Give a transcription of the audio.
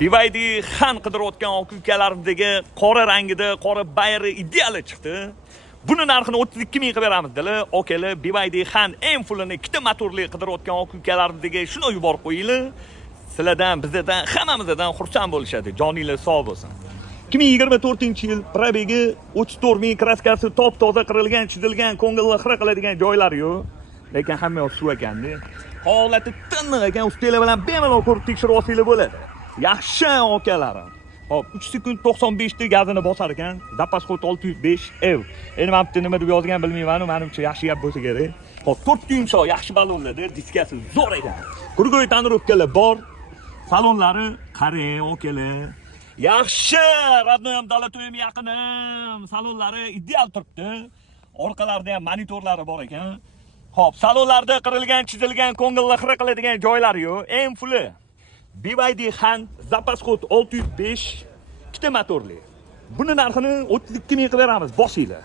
BYD xan qidirayotgan aka-ukalardagi qora rangida qora bayri ideali chiqdi. Buni narxini 32 ming qilib beramiz dedilar. Okalar BYD xan eng fullini ikkita motorli qidirayotgan aka-ukalardagi shuni yuborib qo'yinglar. Sizlardan, bizlardan, hammamizdan xursand bo'lishadi. Joninglar sog' bo'lsin. 2024-yil probegi 34 ming, kraskasi top-toza qirilgan, chizilgan, ko'ngilni xira qiladigan joylari yo'q. Lekin hamma yoq suv ekanda. Holati tiniq ekan, ustalar bilan bemalol ko'rib tekshirib olsanglar bo'ladi. Yaxshi okalarim. Hop, 3 sekund 95 ta gazini bosar ekan. Zapas xod 605 ev. Endi men bitta nima deb yozgan bilmayman, menimcha yaxshi gap bo'lsa kerak. Hop, 4 ta yumshoq, yaxshi ballonlarda, diskasi zo'r ekan. Kurgoy tonirovkalar bor. Salonlari qarang, okalar. Yaxshi, radnoyam Dalatoyim yaqinim. Salonlari ideal turibdi. Orqalarida ham monitorlari bor ekan. Hop, salonlarda qirilgan, chizilgan, ko'ngilni xira qiladigan joylari yo'q. Eng fulli. BYD xan zapas xod 605 ikkita motorli. Buni narxini 32 ming qilib beramiz, bosinglar.